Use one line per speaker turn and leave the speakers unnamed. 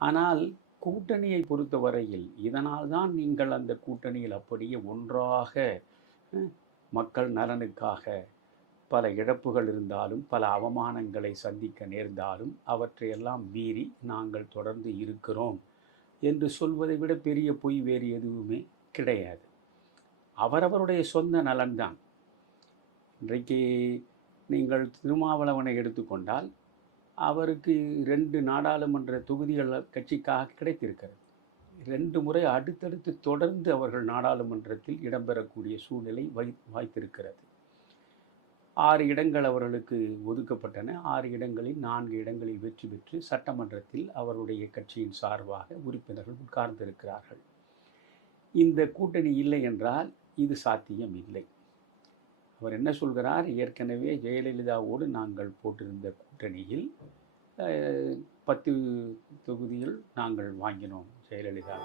ஆனால் கூட்டணியை பொறுத்தவரையில் இதனால் தான் நீங்கள் அந்த கூட்டணியில் அப்படியே ஒன்றாக மக்கள் நலனுக்காக பல இழப்புகள் இருந்தாலும் பல அவமானங்களை சந்திக்க நேர்ந்தாலும் அவற்றையெல்லாம் மீறி நாங்கள் தொடர்ந்து இருக்கிறோம் என்று சொல்வதை விட பெரிய பொய் வேறு எதுவுமே கிடையாது. அவரவருடைய சொந்த நலன்தான். இன்றைக்கு நீங்கள் திருமாவளவனை எடுத்துக்கொண்டால் அவருக்கு ரெண்டு நாடாளுமன்ற தொகுதிகள் கட்சிக்காக கிடைத்திருக்கிறது. ரெண்டு முறை அடுத்தடுத்து தொடர்ந்து அவர்கள் நாடாளுமன்றத்தில் இடம்பெறக்கூடிய சூழ்நிலை வை வாய்த்திருக்கிறது. ஆறு இடங்கள் அவர்களுக்கு ஒதுக்கப்பட்டன. ஆறு இடங்களில் நான்கு இடங்களில் வெற்றி பெற்று சட்டமன்றத்தில் அவருடைய கட்சியின் சார்பாக உறுப்பினர்கள் உட்கார்ந்திருக்கிறார்கள். இந்த கூட்டணி இல்லை என்றால் இது சாத்தியம் இல்லை அவர் என்ன சொல்கிறார்? ஏற்கனவே ஜெயலலிதாவோடு நாங்கள் போட்டிருந்த கூட்டணியில் பத்து தொகுதியில் நாங்கள் வாங்கினோம் ஜெயலலிதா